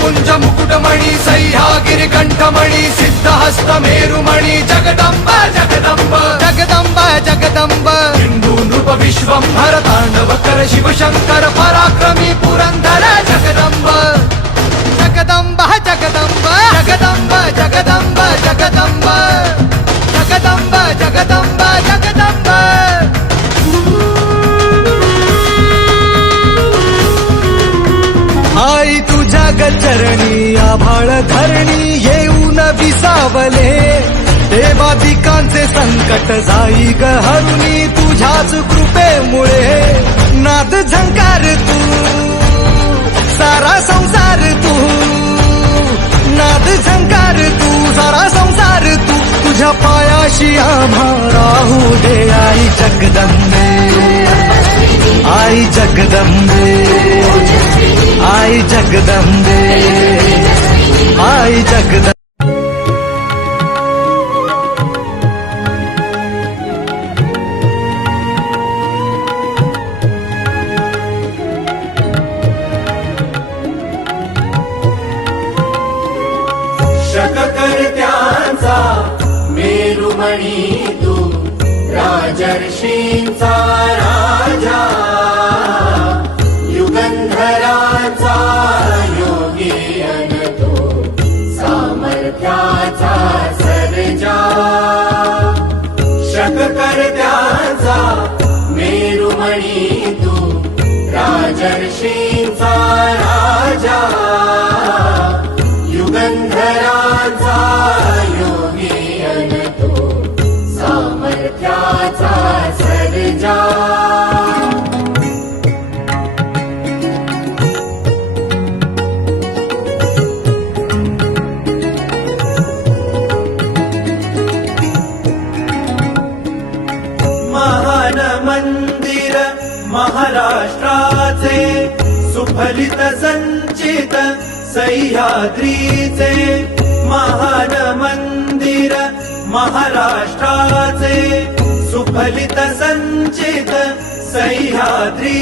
पुंज मुकुटमणि सह्यागिरि कंठमणि सिद्धहस्त मेरुमणि जगदंब जगदंब जगदंब जगदंब हिंदू नृप विश्वंभर तांडव कर शिवशंकर पराक्रमी पुरंदर जगदंब जगदंब जगदंब जगदंब जगदंब जगदंब जगदंब जगदंब जगदंब आई तुझ्या गचरणी आभाळ धरणी येऊन विसावले देवादिकांचे संकट जाई ग हरुणी तुझ्याच कृपेमुळे नाद झंकार तू सारा संसार तू नाद झंकार तू सारा संसार तू तुझ्या पायाशी आम्हा राहू दे आई जगदंबे आई जगदंबे आई जगदंबे आई जगदंबे शककर्त्यांचा मेरुमणी तू राजर्षींचा राजा युगंधराचा योगी अन तो सामर्थ्याचा सर्जा शककर्त्यांचा मेरुमणी तू राजर्षींचा राजा युगंधराचा योगी अन तो सामर्थ्याचा सर्जा महान मंदिर महाराष्ट्राचे सुफलित संचित सह्याद्रीचे महान मंदिर महाराष्ट्राचे सुफलित संचित सह्याद्री